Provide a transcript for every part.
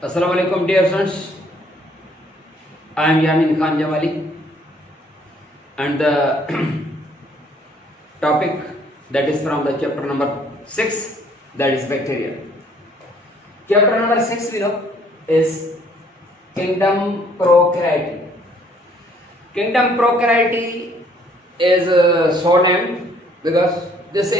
Assalamu alaikum dear friends. I am Yamin Khan Jamali and the topic that is from the chapter number 6, that is bacteria. Chapter number 6 below is kingdom prokaryote. Kingdom prokaryote is so named because this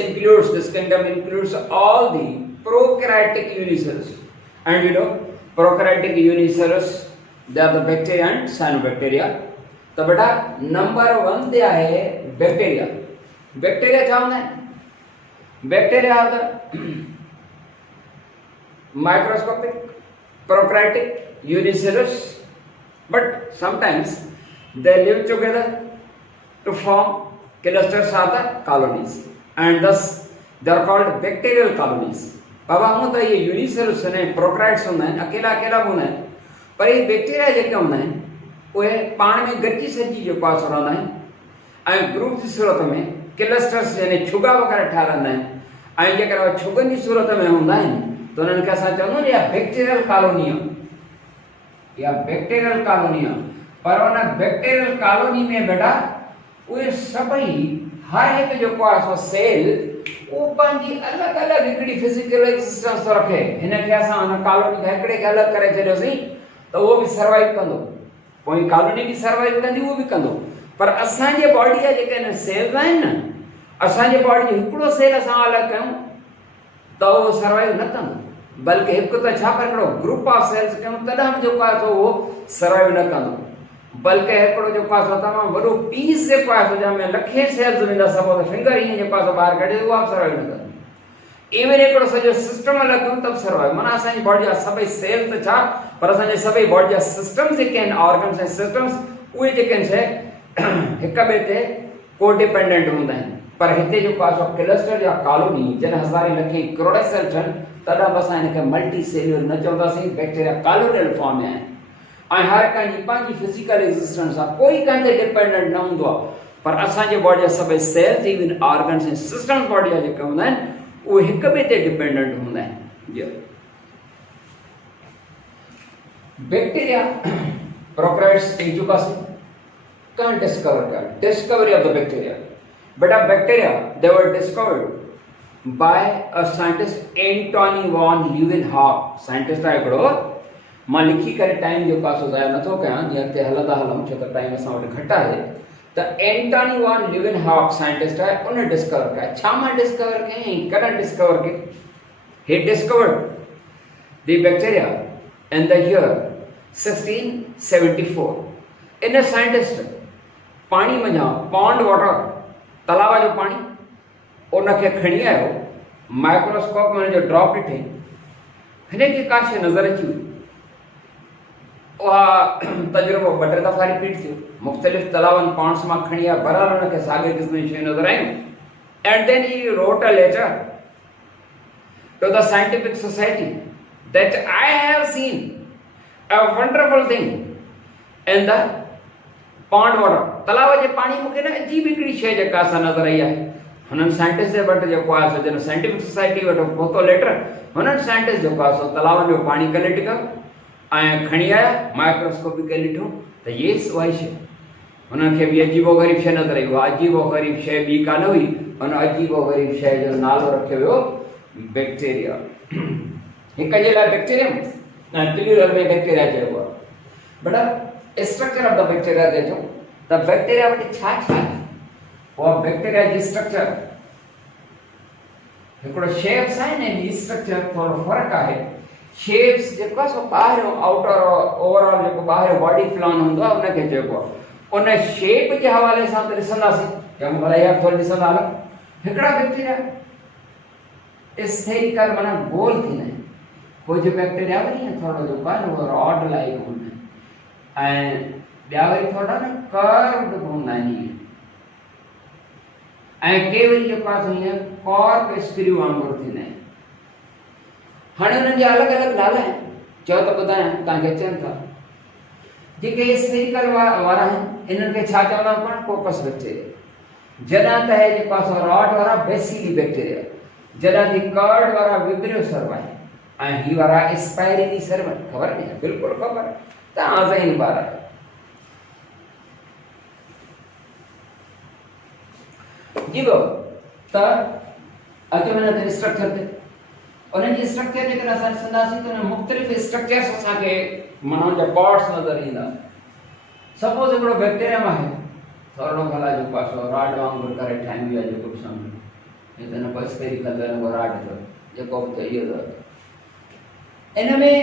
kingdom includes all the prokaryotic unicells, and prokaryotic unicells, they are the bacteria and cyanobacteria. तो बेटा number 1 ते आहे bacteria. Bacteria क्या होता है? Bacteria are the microscopic prokaryotic unicells, but sometimes they live together to form clusters of the colonies, and thus they are called bacterial colonies. बाबा हूँ तो ये यूनिसेल्स ने प्रोकैरियोट्स होंदा है, अकेला अकेला होंदा है, पर ये बैक्टीरिया जेके होंदा है उहे पाण में गॾिजी सॼी जेको आहे सो रहंदा आहिनि ऐं ग्रुप जी सूरत में क्लस्टर्स यानी छुगा वग़ैरह ठाहिराईंदा आहिनि ऐं जेकर उहे छुगनि जी सूरत में हूंदा आहिनि त उन्हनि खे असां चवंदा आहियूं या बैक्टीरियल कॉलोनी या बैक्टीरियल कॉलोनी. पर उन बैक्टीरियल कॉलोनी में बेटा उहे सभई हर हिकु जेको आहे सो सेल वो पंहिंजी अलॻि अलॻि हिकिड़ी फिजिकल एक्सिस्टेंस थो रखे. हिनखे असां हुन कॉलोनी खां हिकिड़े खे अलॻि करे छॾियोसीं त उहो बि सर्वाइव कंदो, पोइ कॉलोनी बि सर्वाइव कंदी, उहो बि कंदो. पर असांजे बॉडी जा जेके आहिनि सेल्स आहिनि न, असांजे बॉडी जो हिकिड़ो सेल असां अलॻि कयूं त उहो सर्वाइव न कंदो, बल्कि हिकु त छा हिकिड़ो ग्रुप ऑफ सेल्स कयूं तॾहिं बि जेको आहे सो उहो सर्वाइव न कंदो, बल्कि हिकिड़ो जेको आहे सो तमामु वॾो पीस जेको आहे सो जंहिंमें लखे सेल्स वेंदा, सपोज फिंगर हीअं जेको आहे सो ॿाहिरि कढे उहा बि सर्वाइव न कंदो. इवन हिकिड़ो सॼो सिस्टम अलॻि कयूं त बि सर्वाइव. माना असांजी बॉडी जा सभई सेल त छा, पर असांजे सभई बॉडी जा सिस्टम्स जेके आहिनि, ऑर्गन्स ऐं सिस्टम्स, उहे जेके आहिनि से हिक ॿिए ते कोडिपेंडेंट हूंदा आहिनि. पर हिते जेको आहे सो क्लस्टर या कॉलोनी जॾहिं हज़ारे लखे करोड़ सेल थियनि तॾहिं बि असां हिनखे मल्टी सेल्यूलर न चवंदासीं, बैक्टीरिया कॉलोनियल फॉर्म में आहिनि ऐं हर कंहिंजी पंहिंजी फिजिकल एग्जिस्टेंस आहे, कोई कंहिं ते डिपेंडेंट न हूंदो आहे. पर असांजे बॉडी जा सभई सेल्स, इवन ऑर्गन्स ऐं सिस्टम्स बॉडी जा जेके हूंदा आहिनि उहे हिक ॿिए ते डिपेंडेंट हूंदा आहिनि. बैक्टीरिया प्रोकैरियोट्स थी चुकासीं. कौन डिस्कवर किया? Discovery of the bacteria. बेटा bacteria they were discovered by a scientist Antonie van Leeuwenhoek. Scientist आहे हिकिड़ो, मां लिखी करे टाइम जेको आहे सो ज़ाया नथो कयां, जीअं अॻिते हलंदा हलूं छो त टाइम असां वटि घटि आहे. त एंटोनी वॉन ल्यूवेनहॉक साइंटिस्ट आहे, उन डिस्कवर कया. छा मां डिस्कवर कयईं, कॾहिं डिस्कवर कई? He discovered the bacteria in the year 1674. In scientist पाणी मञा पॉन्ड वाटर, तलाव जो पाणी, उनखे खणी आयो, माइक्रोस्कोप में हुनजो ड्रॉप ॾिठई, हिनखे का शइ नज़र अची वई. उहा तजुर्बो 2-3 दफ़ा रिपीट थियो, मुख़्तलिफ़ तलावनि पॉन्ड्स मां खणी आया, बराबरि हुनखे साॻे क़िस्म जी शयूं नज़र आयूं. And then he wrote a letter to the scientific society that I have seen a wonderful thing in the pond water. तलाव जे पाणी मूंखे न अजीब हिकिड़ी शइ जेका असां नज़र आई आहे. हुननि साइंटिस्ट जे वटि जेको आहे सो जॾहिं साइंटिफिक सोसाइटी वटि पहुतो लेटर, हुननि साइंटिस्ट जेको आहे सो तलावनि जो पाणी कलेक्ट कयो ऐं खणी आया, माइक्रोस्कोपिकली ॾिठो त ये उहा शइ. हुननि खे बि अजीबो ग़रीब शइ नज़र आई. उहा अजीबो ग़रीब शइ ॿी कान हुई, हुन अजीबो ग़रीब शइ जो नालो रखियो वियो बैक्टीरिया. हिक जे लाइ बैक्टीरियम ऐं प्लूरल में बैक्टीरिया चइबो आहे. बेटा स्ट्रक्चर ऑफ द बैक्टीरिया जे चऊं त बैक्टीरिया वटि छा छा आहे, उहा बैक्टीरिया जी स्ट्रक्चर हिकिड़ो शेप्स आहे न, जी स्ट्रक्चर थोरो फ़र्क़ु आहे. शेप्स जेको आहे सो ॿाहिरियों आउटर ओवरऑल जेको ॿाहिरियों बॉडी प्लान हूंदो आहे उनखे चइबो आहे. उन शेप जे हवाले सां त ॾिसंदासीं, चऊं भला यार थोरी ॾिसंदा हलो. हिकिड़ा बैक्टीरिया स्फेरिकल माना गोल थींदा आहिनि, कुझु बैक्टीरिया वरी ईअं थोरो जेको आहे न उहो रॉड लाइक हूंदा आहिनि, ऐं ॿिया वरी थोरा न कर्व्ड हूंदा आहिनि ईअं, ऐं के वरी जेको आहे सो ईअं कॉर्क स्क्रू वांगुरु थींदा आहिनि. हाणे हुननि जा अलॻि अलॻि नाला आहिनि, चओ त ॿुधायां तव्हांखे अचनि था. जेके स्फेरिकल वारा आहिनि इन्हनि खे छा चवंदा आहियूं पाण? कोकस बैक्टीरिया. जॾहिं त जेको आहे सो रॉड वारा बेसिली बैक्टीरिया, जॾहिं थी कर्ड वारा विब्रियो सर्व आहे, ऐं ही वारा एस्पायरिंग सर्वेंट ख़बर नहीं है बिल्कुल ख़बर है तव्हां ज़हीन ॿार जी वो त अचो वञो त स्ट्रक्चर ते उन्हनि जी स्ट्रक्चर जेकॾहिं असां ॾिसंदासीं त उन मुख़्तलिफ़ स्ट्रक्चर्स असांखे माना जा पार्ट्स नज़र ईंदा सपोज हिकिड़ो बैक्टीरियम आहे थोरो भला जो पासो राड वांगुरु करे ठाहींदी आहे जेको बि सम्झो हे त न बसि पहिरीं कंदो आहे राड जो जेको बि त इहो अथव इन में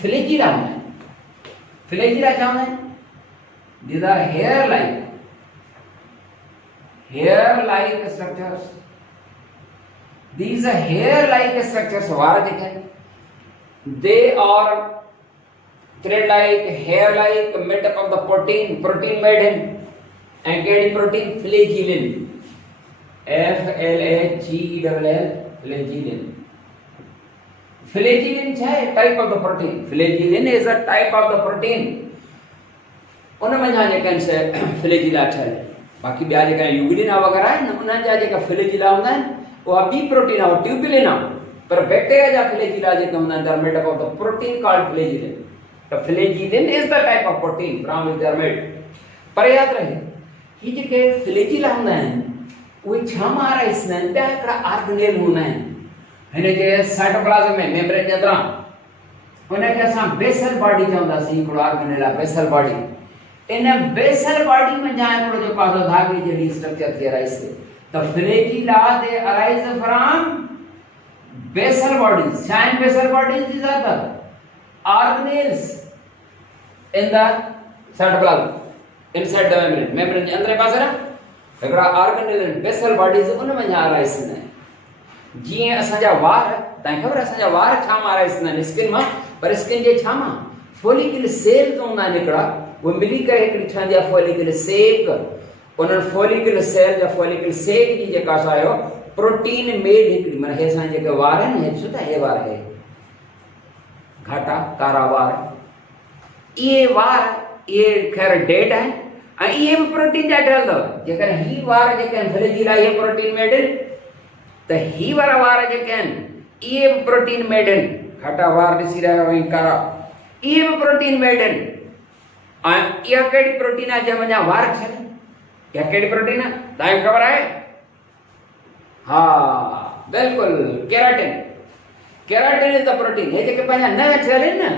फ्लैजिला हूंदा आहिनि फ्लैजिला चवंदा आहिनि these are hair like structures these are hair like structures वार जेके आहिनि they are thread like hair like made up of the protein made in and कहिड़ी प्रोटीन फ्लैजिलिन फ्लैजिलिन फ्लैजिलिन छा आहे type of the protein flagellin is a type of the protein उन मंझां जेके आहिनि से flagella ठहियल बाक़ी ॿिया जेका यूग्लिना वग़ैरह आहिनि उन्हनि जा जेका फ्लैजिला हूंदा आहिनि उहा ॿी प्रोटीन आहे ट्यूबुलिन आहे पर बैक्टीरिया जा फ्लैजिला जेके हूंदा आहिनि made up of the protein called flagellin त flagellin is the type of protein from which they are made पर यादि रहे ही जेके फ्लैजिला हूंदा आहिनि उहे छा मां आराइज़ंदा आहिनि ॿिया हिकिड़ा ऑर्गेनेल हूंदा आहिनि हिन जे साइटोप्लाज़म में मेम्ब्रेन जे अंदरां उनखे असां बेसल बॉडी चवंदासीं हिकिड़ो ऑर्गेनेल आहे बेसल बॉडी इन बेसल बॉडी में जा हिकिड़ो जेको आहे धागे जहिड़ी स्ट्रक्चर थी अराइज़ थिए The flagella they arise from basal bodies. Giant basal bodies, these are the organelles in the cytoplasm, inside the membrane. Membrane के अंदर पास है ना, एक organelle and basal bodies उनमें जा arise ना है. जिये असांजा वार, ताई खबर असांजा वार छा में arise ना है स्किन में, पर स्किन जे छा में follicle cells होंदा निकड़ा, वो मिली करे हिकड़ी छा जा follicle sac उन फॉलिकल सेल या फॉलिकल सेक जी जेका आयो प्रोटीन मेड हिकड़ी माने हे सां जेके वार आहिनि हे छो त हे वार है घाटा कारा वार ये खैर डेड है ऐं ये भी प्रोटीन जा ठहियल अथव जेकर ही वार जेके फ्लैजिला ये प्रोटीन मेड आहिनि त ही वारा वार जेके आहिनि ये भी प्रोटीन मेड आहिनि घाटा वार ॾिसी रहिया आहियो कारा ये भी प्रोटीन मेड आहिनि ऐं इहा कहिड़ी प्रोटीन आहे जंहिं वञा वार ठहियल क्या केड़ी प्रोटीन है तव्हांखे ख़बर आहे हाँ बिल्कुल केराटिन इज द प्रोटीन हे जेके पंहिंजा नव ठहियल आहिनि न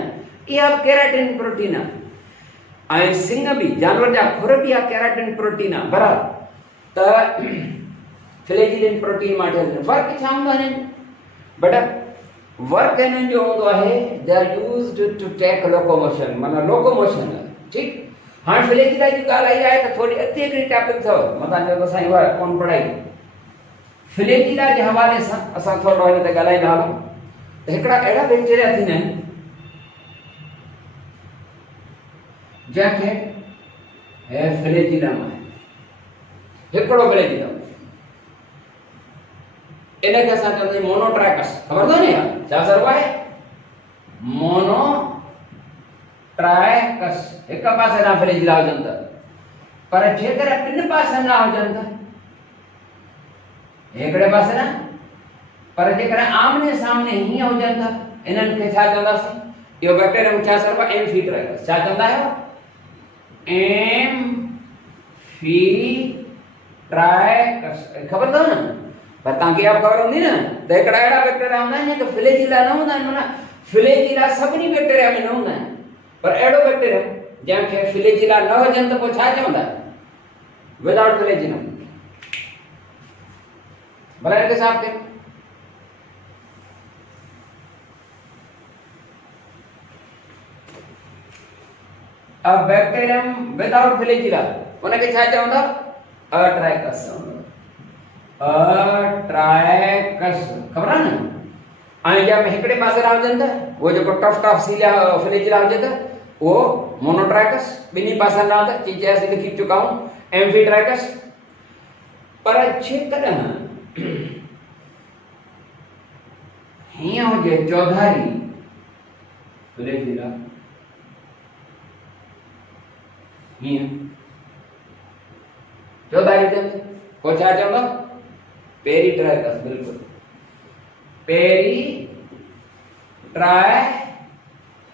इहा केराटिन प्रोटीन आहे ऐं सिंग बि जानवर जा खुर बि आहे केराटिन प्रोटीन आहे बराबरि त फ्लैजिलिन प्रोटीन मां ठहियल आहिनि वर्क छा हूंदो आहे बेटा वर्क हिननि जो हूंदो आहे they are used to take locomotion माना लोकोमोशन ठीकु हाँ फ्लैजिला जी ॻाल्हि आई आहे त थोरी अॻिते हिकिड़ी टॉपिक अथव मतां जो असां इहा कोन पढ़ाई फ्लैजिला जे हवाले सां असां थोरो हिन ते ॻाल्हाईंदा हलूं त हिकिड़ा अहिड़ा बैक्टीरिया थींदा आहिनि जंहिंखे हे फ्लैजिलम आहे हिकिड़ो फ्लैजिलम इनखे असां चवंदा आहियूं मोनोट्रैकस ख़बर अथव न छा ज़रूरु आहे मोनोट्रैकस एक पासे ना फ्लैजिला हुजनि त पर जेकर टिन पासे ना हुजनि त हिकिड़े पासे ना पर जेकर आमने सामने हीअं हुजनि त इन्हनि खे छा चवंदासीं इहो बैक्टीरियम छा सर्व एम्फीट्रैकस छा चवंदा आहियो एम्फीट्रैकस ख़बर अथव न पर तव्हांखे इहा ख़बर हूंदी न त हिकिड़ा अहिड़ा बैक्टीरिया हूंदा आहिनि जेके फ्लैजिला न हूंदा आहिनि माना फ्लैजिला सभिनी बैक्टीरिया में न हूंदा आहिनि पर अहिड़ो बैक्टीरियम जंहिंखे फ्लैजिला न हुजनि त पोइ छा चवंदा विदाउट फ्लैजिलम भला हिनखे साफ़ कयो अ बैक्टीरियम विदाउट फ्लैजिला उनखे छा चवंदा अट्राइकस चवंदा अट्राइकस ख़बर आहे न ऐं जंहिंमें हिकिड़े पासे ना हुजनि त उहो जेको टफ सीलिया फ्लैजिला हुजे त वो मोनोट्रैकस बिनी पासा ना था चीजें ऐसे लिखी चुका हूं एम्फीट्रैकस पर जेकॾहिं हीअं हुजे चौधारी फ्लैजिला हीअं चौधारी ते पोइ छा चवंदा पेरीट्रैकस बिल्कुलु ट्राइकस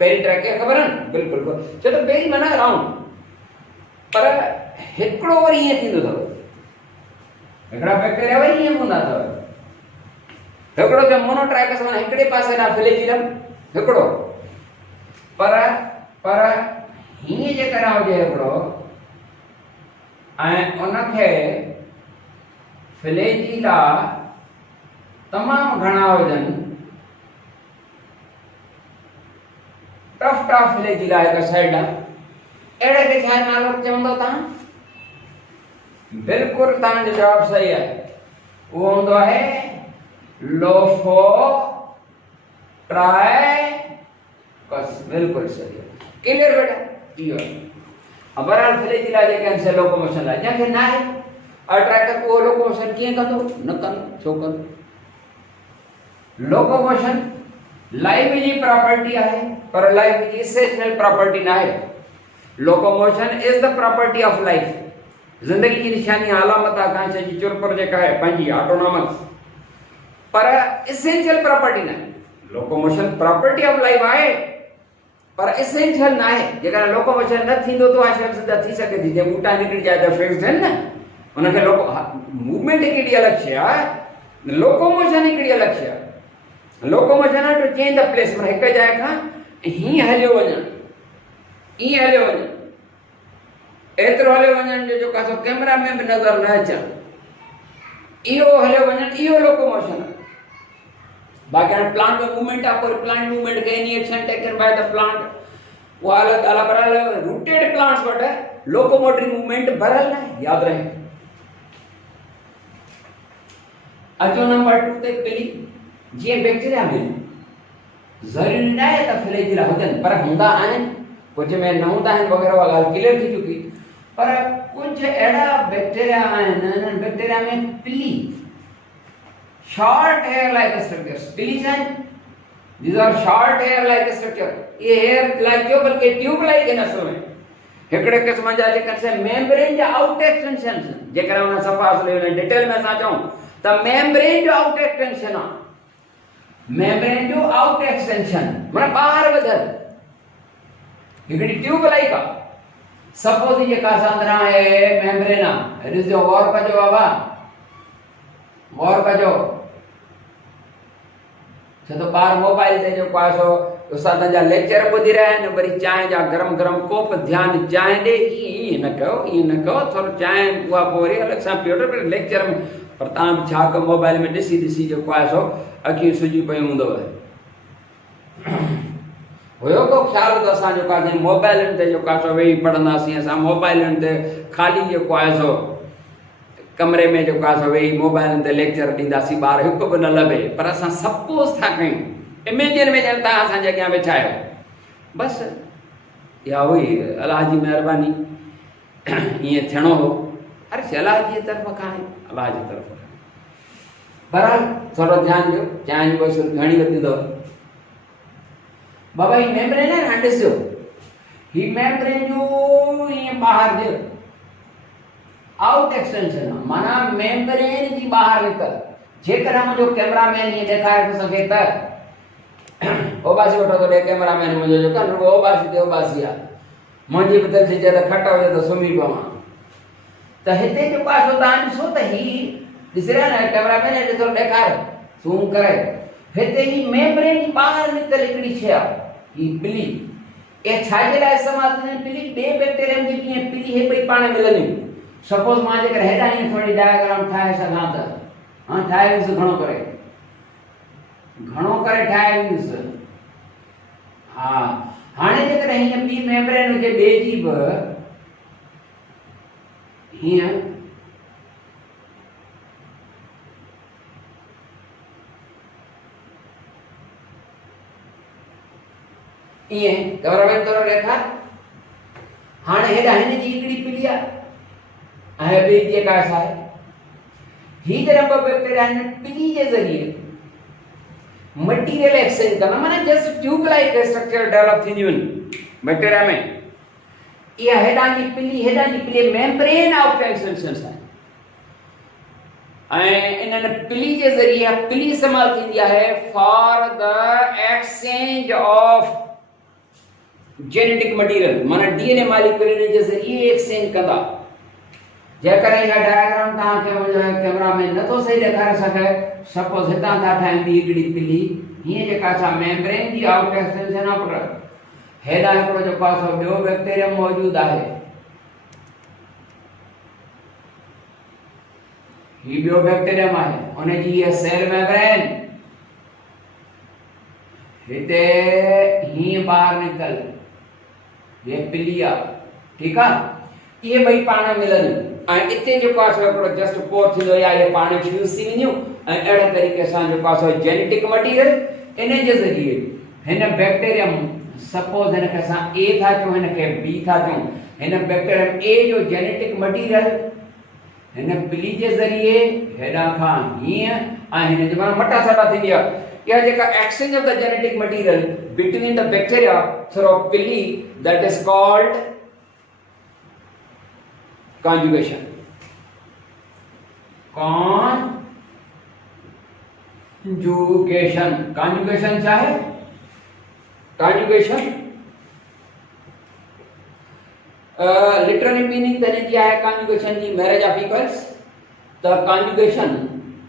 पेरिट्रैकिया ख़बर है न बिल्कुलु छो त पेरी माना राउंड पर हिकिड़ो वरी ईअं थींदो अथव हिकिड़ा बैक्टीरिया वरी ईअं हूंदा अथव हिकिड़ो त मोनोट्राइकस माना हिकिड़े पासे ॾांहुं फ्लैजिलम हिकिड़ो पर हीअं जेकर हुजे हिकिड़ो ऐं उनखे फ्लैजिला तमामु घणा हुजनि टफ फ्लैजिला हिकु साइड अहिड़े खे छा नालो चवंदो तव्हां बिल्कुलु तव्हांजो जवाबु सही आहे उहो हूंदो आहे लोफोट्राइकस बिल्कुलु सही आहे क्लियर बेटा इहो बहरहाल फ्लैजिला जेके आहिनि से लोकोमोशन लाइ जंहिंखे न आहे अट्रैक्टर उहो लोकोमोशन कीअं कंदो न कंदो छो कंदो लोकोमोशन लाइफ जी प्रॉपर्टी आहे पर लाइफ जी एसेंशियल प्रॉपर्टी न आहे locomotion is the property of life जिंदगी की निशानी अलामत आहे कांच जी चुरपुर जेका आहे पंहिंजी ऑटोनॉमस पर एसेंशियल प्रॉपर्टी न आहे लोकोमोशन प्रॉपर्टी ऑफ लाइफ आहे पर एसेंशियल न आहे जेकर लोकोमोशन न थींदो त उहा शइ सिधा थी सघे थी जीअं बूटा निकिरी जाए त फिक्स्ड आहिनि न उनखे मूवमेंट हिकिड़ी अलॻि शइ आहे लोकोमोशन हिकिड़ी अलॻि शइ आहे लोकोमोशन आहे टू चेंज द प्लेस माना हिकु जाइ खां हीअं हलियो वञणु ईअं हलियो वञणु एतिरो हलियो वञणु जो जेको आहे कैमरा में बि नज़र न अचणु इहो हलियो वञणु इहो लोकोमोशन आहे बाक़ी हाणे प्लांट में मूवमेंट आहे पर प्लांट मूवमेंट के any action taken by the plant उहा अलॻि ॻाल्हि पर रूटेड प्लांट्स वटि लोकोमोटरी मूवमेंट भरियल न आहे यादि रहे अचो नंबर 2 ते ॿिली जीअं बैक्टीरिया में ज़रूरी न आहे त फ्लैजिला हुजनि पर हूंदा आहिनि कुझु में न हूंदा आहिनि वग़ैरह उहा ॻाल्हि क्लियर थी चुकी पर कुझु अहिड़ा बैक्टीरिया आहिनि उन्हनि बैक्टीरिया में पिली short hair like structures pilies and these are short hair like structure ये hair like जो बल्कि ट्यूब लाइक है असल में हिकड़े किस्म जा जेकर से मेम्ब्रेन जा आउट एक्सटेंशन जेकर उन सफा असली उन डिटेल में सा चाहूं त मेम्ब्रेन जो आउट एक्सटेंशन आ मेम्ब्रेन जो आउट एक्सटेंशन माने बाहर वधल हिकड़ी ट्यूब लाइक आ सपोज ये का सांद्रा है मेम्ब्रेन आ इट इज योर वर्क जो बाबा वर्क जो छो तो बार मोबाइल ते जो पासो उस्तादन जा लेक्चर ॿुधी रहिया आहिनि वरी चांहि जा गरम गरम कोप ध्यानु चांहि ॾे ईअं न कयो थोरो चांहि उहा पोइ वरी अलॻि सां पियो पर लेक्चर में पर तव्हां बि छा कयो मोबाइल में ॾिसी जेको आहे सो अखियूं सुजी पियूं हूंदव हुयो को ख़्यालु त असां जेको आहे मोबाइलनि ते जेको आहे सो वेही पढ़ंदासीं असां मोबाइलनि ते ख़ाली जेको आहे सो कमरे में जो का वेही मोबाइल ते लेक्चर ॾींदासीं ॿार हिकु बि न लभे पर असां सपोज था कयूं इमेजिन में ॼण तव्हां असांजे अॻियां वेठा आहियो बसि इहा हुई अलाह जी महिरबानी ईअं थियणो हो हर शइ अलाह जी तरफ़ खां आहे अलाह जी तरफ़ खां बहरहाल थोरो ध्यानु ॾियो चांहि जी बसि घणी वधी अथव बाबा ही मेम्ब्रेन आहे न ॾिसो ही मेम्ब्रेन जो ईअं ॿाहिरि जो आउट एक्सटेंशन माना मेम्ब्रेन जी बाहर निकल जेकर मुझे कैमरामैन ये दिखाए तो सके त ओबासी उठो तो कैमरामैन मुझे जो कर वो ओबासी दे ओबासी आ मुझे बदल से जरा खटा हो तो सुमी पवा त हिते जो पास होता है सो त ही दिसरा ना कैमरामैन ने तो दिखाए जूम करे हिते ही मेम्ब्रेन जी बाहर निकल एकड़ी छे ही पिली ए छाजे लाइ समाज ने पिली बे बैक्टीरियम जी पिली है बई पाणे मिलनी सपोज मां जेकर हेडा ही थोड़ी डायग्राम ठाहे सघां त हां ठाहे विस घणो करे ठाहे विस हां हाणे जेकर ही बी मेम्ब्रेन हुजे बे जी ब हिया ये कैमरामैन तोरो रेखा हाणे हेडा हिन जी हिकड़ी पिली आ है बे के का है ही जरा बैक्टीरिया ने पिली के जरिए मटेरियल एक्सचेंज करना माने just tube like structure develop थी वन बैक्टीरिया में ये हेडा की पिली मेम्ब्रेन आउट एक्सटेंशन है ऐं इन्हनि पिली जे ज़रिए पिली इस्तेमाल थींदी आहे for the exchange of genetic material, माना डीएनए मॉलिक्यूल जे ज़रिए एक्सचेंज कंदा। जेकर इहा डायग्राम तव्हांखे मुंहिंजो कैमरा में नथो सही ॾेखारे सघे, सपोज हितां था ठाहियूं ॿी हिकिड़ी पिली, हीअं जेका छा मेम्ब्रेन जी आउट एक्सटेंशन ऑफ हेॾां हिकिड़ो जेको आहे सो ॿियो बैक्टीरियम मौजूदु आहे, हीउ ॿियो बैक्टीरियम आहे, उनजी हीअ सेल मेम्ब्रेन, हिते हीअं ॿाहिरि निकल, हीअ पिली आहे, ठीकु आहे। इहे ॿई पाण मिलनि ऐं इते जेको आहे सो हिकिड़ो जस्ट पोर थींदो या इहे पाण फ्यूज़ थी वेंदियूं ऐं अहिड़े तरीक़े सां जेको आहे सो जेनेटिक मटीरियल इन जे ज़रिए हिन बैक्टीरियम, सपोज हिन खे असां ए था चऊं, हिन खे बी था चऊं, हिन बैक्टीरियम ए जो जेनेटिक मटीरियल हिन पिली जे ज़रिए हेॾां खां हीअं ऐं हिन जे माना मटा सटा थींदी आहे। इहा जेका exchange of the genetic material between the bacteria through pili, that is called conjugation. Conjugation क्या है? Conjugation literary meaning देने दिया है conjugation की marriage of equals. The conjugation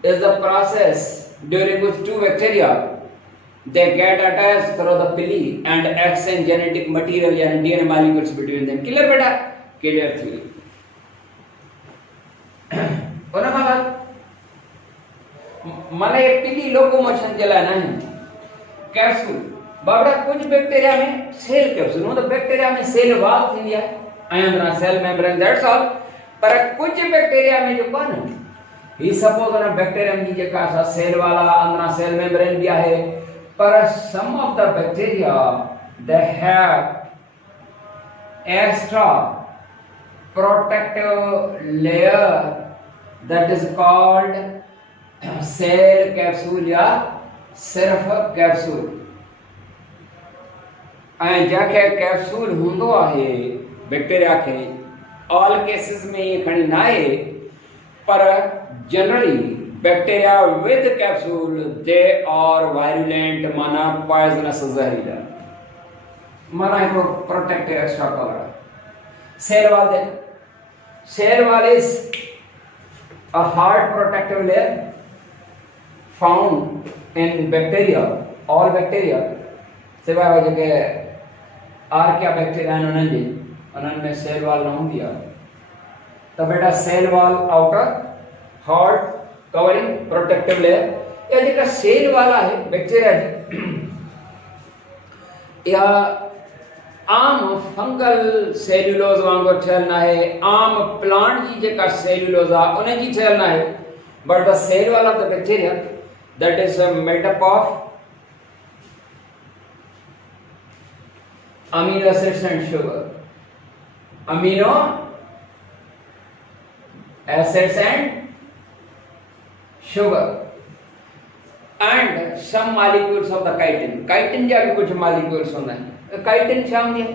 is the process during which two bacteria they get attached through the pili and exchange genetic material and DNA molecules between them. Clear बेटा? Clear थी। माना ये पिली locomotion जे लाइ न आहे, capsule Babra कुछ bacteria में सेल कैप्सूल मतलब बैक्टीरिया में सेल वाल थींदी आहे ऐं अंदरां सेल मेम्ब्रेन, दैट्स ऑल। पर कुछ बैक्टीरिया में जो आहे न, ही सपोज न बैक्टीरियम जी जेका असां सेल वाला अंदरां सेल मेम्ब्रेन भी आहे, पर some of the bacteria they have extra protective layer that is called cell capsule या सिर्फ कैप्सूल। ऐं जंहिंखे कैप्सूल हूंदो आहे बैक्टीरिया खे, ऑल केसिस में ये खणी न आहे, पर generally bacteria with capsule they are virulent, माना पॉइजनस, जहरीला, माना हिकिड़ो protective extra cover. Cell wall they, cell wall is a hard protective layer found in bacteria, all bacteria, सिवाय जेके आर्किया बैक्टीरिया उन्हनि में सेल वॉल न हूंदी आहे, त बेटा cell wall outer hard covering protective layer. या जेका सेल वॉल आहे बैक्टीरिया जी, या आम फंगल सेल्यूलोज वांगुरु ठहियल न आहे, आम प्लांट जी जेका सेल्यूलोज आहे उन जी ठहियल न आहे, but the cell wall of the bacteria that is made up of amino acids and sugar, amino acids and sugar and some molecules of the chitin. Chitin जा भी कुछ molecules होंगे। chitin क्या होंगे?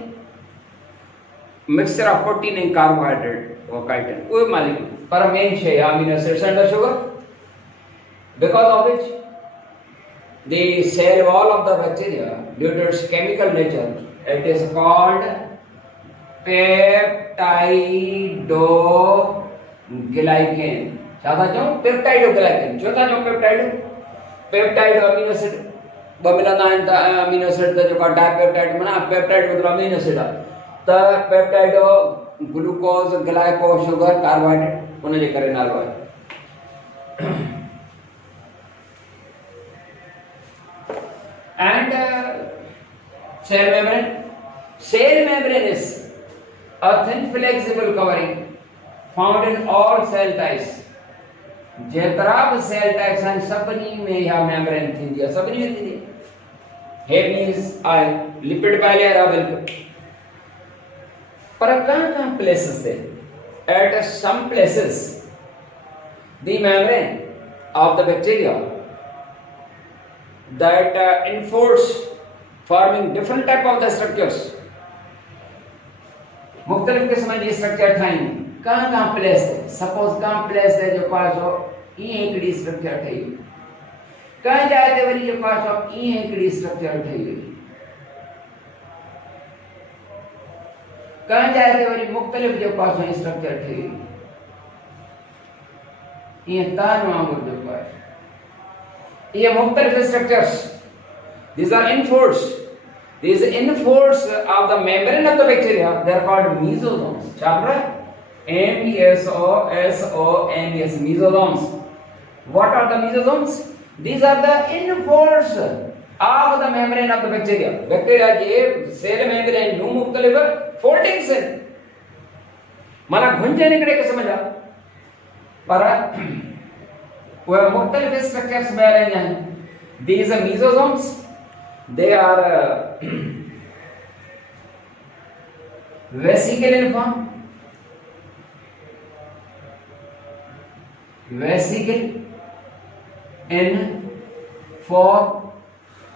mixture of protein and carbohydrate वो chitin वो molecule, पर main है amino acids and the sugar, because of which the cell wall of the bacteria due to its chemical nature it is called peptidoglycan। क्या था जो peptidoglycan, जो था जो पेप्टाइड अमीनो एसिड बमिलंदा आहिनि त अमीनो एसिड त जेको डाइपेप्टाइड माना पेप्टाइड मतलब अमीनो एसिड आहे, त पेप्टाइडो ग्लूकोज ग्लाइको शुगर कार्बोहाइड्रेट उन जे करे नालो आहे। And cell membrane is a thin flexible covering found in all cell types। जेतरा भी सेल टाइप्स हैं सभी में यह मेम्ब्रेन थींदी है, सभी में थींदी है। हेवीज आए लिपिड बाइलेयर आ बिल्कुल, पर कहाँ प्लेसेस है? At some places the membrane of the bacteria that enforce forming different type of the structures, मुख्तलिफ किस्म की स्ट्रक्चर ठाहिनि। कहाँ प्लेस है? सपोज कहाँ प्लेस है जो पास हो हिकिड़ी स्ट्रक्चर ठही वई। कंहिं जाइ ते वरी जेको आहे सो हिकिड़ी स्ट्रक्चर ठही वई। कंहिं जाइ ते वरी मुख़्तलिफ़ जेको आहे सो स्ट्रक्चर ठही वई। ईअं ताज वांगुरु जेको आहे इहे मुख़्तलिफ़ structures, these are infors. These infors of the membrane of the bacteria, they are called mesosomes. Chapter M-E-S-O-S-O-M-E-S, mesosomes. What are the mesosomes? These are the infors of the membrane of the bacteria. Bacteria के cell membrane नु मुख्तलिफ folding cell माना घुंजे निकले के समझा पर वह मुख्तलिफ स्ट्रक्चर्स में अरेंज हैं। These are mesosomes. They are vesicle in form. Vesicle in form.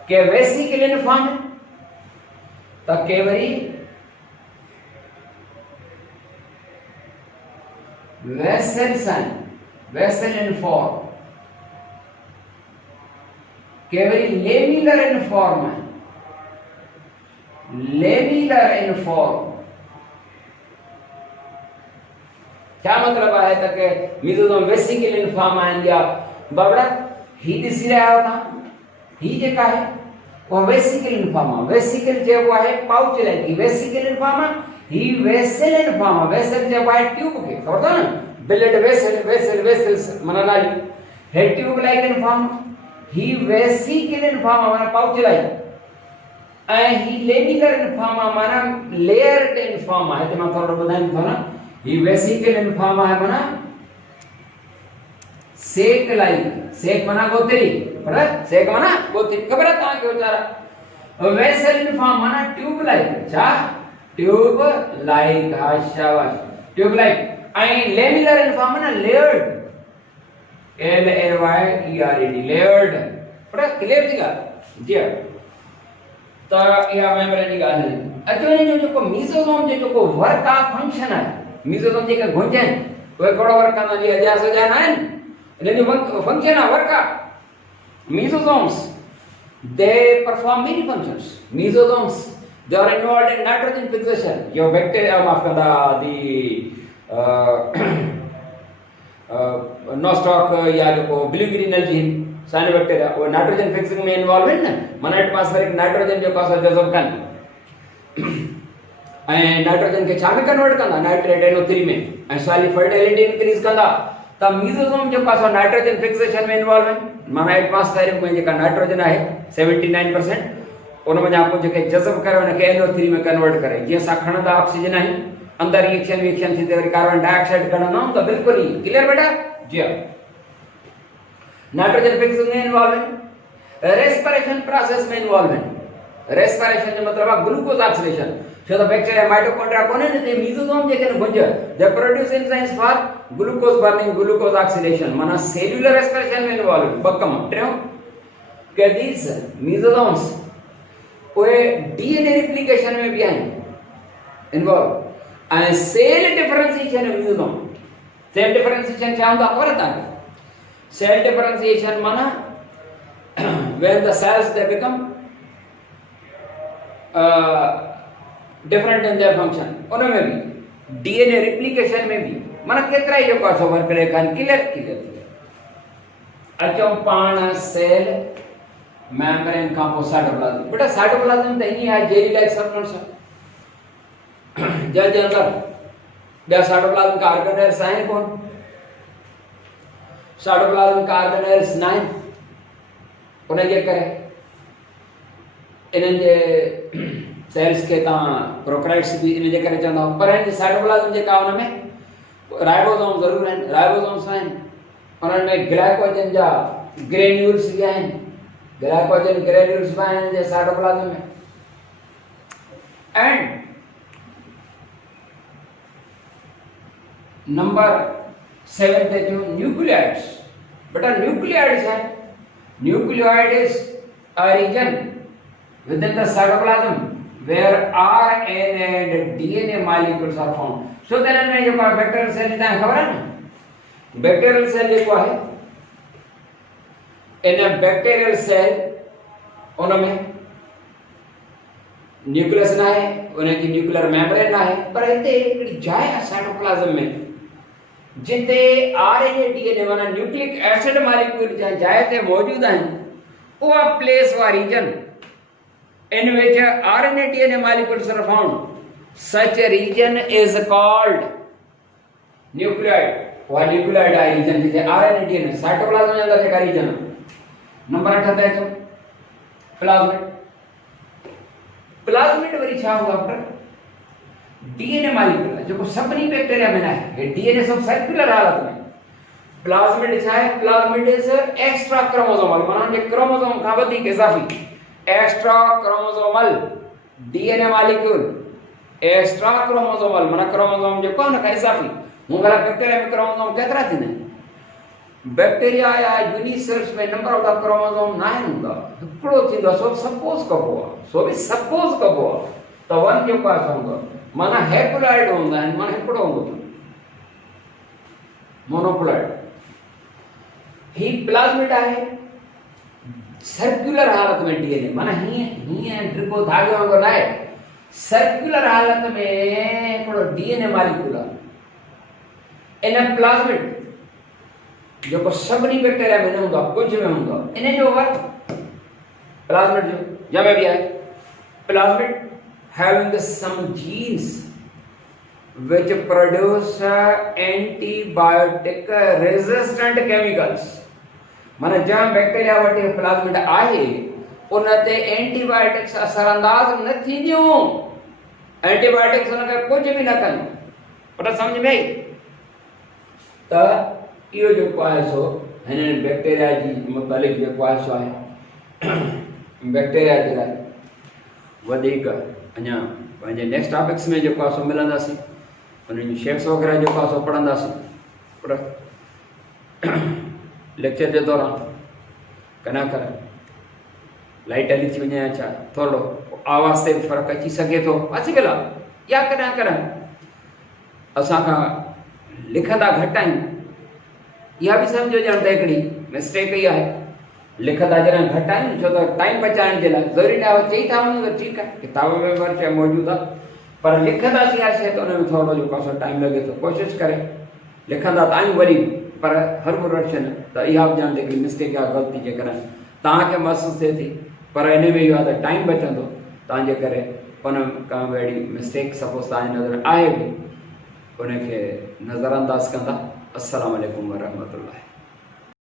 के vesicle in form तो query vessel in form query lamellar in form है। लेमिलर इन फॉर्म क्या मतलब है तक मेसोसोम वेसिकल इन फॉर्म आएंगे। आप बाबड़ा ही दिसी रहा होता ही जे का है वो वेसिकल इन फॉर्म। वेसिकल जे वो है पाउच रहेगी। वेसिकल इन फॉर्म ही वेसल इन फॉर्म। वेसल जे वो है ट्यूब के खबर था ना ब्लड वेसल्स मना नाली है ट्यूब लाइक इन फॉर्म। ही वेसिकल इन फॉर्म माना pouch like and he lamellar in form माना layered in form है। तो मैं थोड़ा बताएं तो ना he vesicle in form है माना सेक लाइक। सेक माना गोतरी बराबर। सेक माना गोतरी खबर है कहाँ के उचारा। वेसल इन फॉर्म माना ट्यूब लाइक। अच्छा ट्यूब लाइक हाँ शाबाश tube like. and lamellar in form माना layered L-A-Y-E-R-E-D layered बड़ा क्लियर थी का जी। तो यह मेम्ब्रेन की गाल है। अचवने जो मेसोसोम जो वर्क ऑफ फंक्शन है मेसोसोम जे के घुंजन वो कोड़ो वर्क का जी अजा सजा ना है ने फंक्शन है work of mesosomes. They perform many functions. Mesosomes they are involved in nitrogen fixation. Your bacteria माफ करदा दी नॉस्टॉक या जो ब्लू ग्रीन एल्जीन साइनोबैक्टीरिया वो नाइट्रोजन फिक्सिंग में इन्वॉल्व है ना। माना एटमॉस्फेरिक नाइट्रोजन जो पास जज़ब कन ऐं नाइट्रोजन के छा में कन्वर्ट कंदा नाइट्रेट NO3 में ऐं सॉइल फर्टिलिटी इंक्रीज कंदा। त मेसोसोम जो पास नाइट्रोजन फिक्सेशन में इन्वॉल्व है। माना एटमॉस्फेरिक में जेका नाइट्रोजन है 79% उन में आपको जेके जज़ब करे उनके NO3 में कन्वर्ट करे। जे सा खणदा ऑक्सीजन है अंदर रिएक्शन थी ते कार्बन डाइऑक्साइड खणंदा तो बिल्कुल ही क्लियर बेटा जी। नाइट्रोजन फिक्सिंग में इन्वॉल्वमेंट। रेस्पिरेशन प्रोसेस में इन्वॉल्वमेंट। रेस्पिरेशन जो मतलब ग्लूकोज ऑक्सीडेशन। छो तो बैक्टीरिया माइटोकॉन्ड्रिया कोने ने ते मेसोसोम जे के गुंज they produce enzymes for glucose burning glucose oxidation. माना सेल्युलर रेस्पिरेशन में इन्वॉल्व बकम ट्रेव के दीस मेसोसोम्स ओए डीएनए रिप्लिकेशन में भी हैं इन्वॉल्व एंड सेल डिफरेंशिएशन में मेसोसोम। सेल डिफरेंशिएशन क्या होता खबर है ताकि cell differentiation माना when the cells they become different in their function उनमें भी DNA replication में भी माना कितना ही जो क्रॉसओवर करे कान क्लियर अच्छा पाण सेल मेम्ब्रेन का वो साइटोप्लाज्म बेटा साइटोप्लाज्म तो ही है जेली लाइक सबस्टेंस जल अंदर बे साइटोप्लाज्म का ऑर्गेनेल्स हैं कौन साइटोप्लाज्म का ऑर्गेनेल्स 9 उन्हें क्या करे इन्हें जे सेल्स के ता प्रोकैरियोट्स भी इन्हें जे करे चंदा पर है साइटोप्लाज्म जे का उनमें राइबोसोम जरूर हैं। राइबोसोम्स हैं उनमें ग्लाइकोजन जा ग्रेन्यूल्स भी हैं। ग्लाइकोजन ग्रेन्यूल्स भी हैं जे साइटोप्लाज्म में। एंड नंबर 7 पे जो न्यूक्लियोइड्स बेटा न्यूक्लियोइड्स है। Nucleoid is a region within the cytoplasm where RNA and DNA molecules are found. So then में जो बैक्टीरियल सेल है खबर है ना बैक्टीरियल सेल जो है इन बैक्टीरियल सेल उनमें न्यूक्लियस ना है, उनकी न्यूक्लियर मेम्ब्रेन ना है, पर हिते हिकिड़ी जाइ आहे साइटोप्लाज़म में जिते आरएनए डीएनए माना न्यूक्लिक एसिड मॉलिक्यूल जहाँ जाइ ते मौजूद आहिनि, उहा प्लेस वा reason in which RNA DNA molecules are found. Such a region is called nucleoid. वह न्यूक्लियोइड आहे रीजन जिथे RNA DNA साइटोप्लाज्म जे अंदर जेका रीजन नंबर 8 ते अचो प्लाज्मिड। प्लाज्मिड वरी छा हूंदो डॉक्टर? डीएनए मॉलिक्यूल जेको सभिनी बैक्टीरिया में आहे, हे डीएनए सब सर्कुलर हालत में। प्लाज्मिड छा आहे? प्लाज्मिड इज एक्स्ट्रा क्रोमोसोमल, माना जे क्रोमोसोम खां वधीक इजाफी extra chromosomal DNA molecule. Extra chromosomal माना क्रोमोसोम जो कोन का इजाफी। मुंगला बैक्टीरिया में क्रोमोसोम केतरा थींदा आहिनि? बैक्टीरिया या यूनिसेल्स में नंबर ऑफ द क्रोमोसोम ना हूंदा, हिकिड़ो थींदो आहे, सो सपोज कबो आहे, सो बि सपोज कबो आहे त वन जेको आहे हूंदो माना हैप्लॉइड हूंदा आहिनि, माना हिकिड़ो हूंदो मोनोप्लॉइड। ही प्लाज्मिड आहे सर्कुलर हालत में डीएनए माना हीअं ड्रिपो धागे वांगुरु न आहे, सर्कुलर हालत में हिकिड़ो डीएनए मॉलिक्यूल आहे। इन प्लाज्मिड जेको सभिनी बैक्टीरिया में न हूंदो आहे, कुझु में हूंदो आहे, इन जो वर्क प्लाज्मिड जो जंहिंमें बि आहे plasmid having some genes which produce antibiotic resistant chemicals। माना जहाँ बैक्टीरिया वटि प्लाज्मिड आहे उन ते एंटीबायोटिक्स असरअंदाज न थींदियूं, एंटीबायोटिक्स उनखे कुझु बि न कनि। पर सम्झ में आई त इहो जेको आहे सो हिननि बैक्टीरिया जी मुतालिक़ जेको आहे सो आहे बैक्टीरिया जे लाइ वधीक अञा पंहिंजे नेक्स्ट टॉपिक्स में जेको आहे सो मिलंदासीं, उन्हनि जी शेप्स वग़ैरह जेको आहे सो पढ़ंदासीं। पर लेक्चर जे दौरान कना कर लाइट हली थी वञे छा थोरो आवाज़ ते फ़र्क़ु अची सघे थो पॉसिबल आहे, या कॾहिं कॾहिं असां खां लिखंदा घटि आहियूं, इहा बि सम्झो ॼण त हिकिड़ी मिस्टेक ई आहे। लिखंदा जॾहिं घटि आहिनि छो त टाइम बचाइण जे लाइ, ज़रूरी न आहे चई था वञूं त ठीकु आहे, किताब में हर शइ मौजूदु आहे, पर लिखंदासीं हर शइ त हुन में थोरो जेको आहे टाइम लॻे थो। कोशिशि करे लिखंदा त आहियूं वरी, पर हर मुरशन त इहा बि ॼण हिकिड़ी मिस्टेक आहे, ग़लती जेकॾहिं तव्हांखे महसूसु थिए थी, पर इन में इहो आहे त टाइम बचंदो तव्हांजे करे उन का बि अहिड़ी मिस्टेक सपोज़ तव्हांजी नज़र आहे बि उनखे नज़रअंदाज़ कंदा। अस्सलामु अलैकुम वरहमतुल्लाह।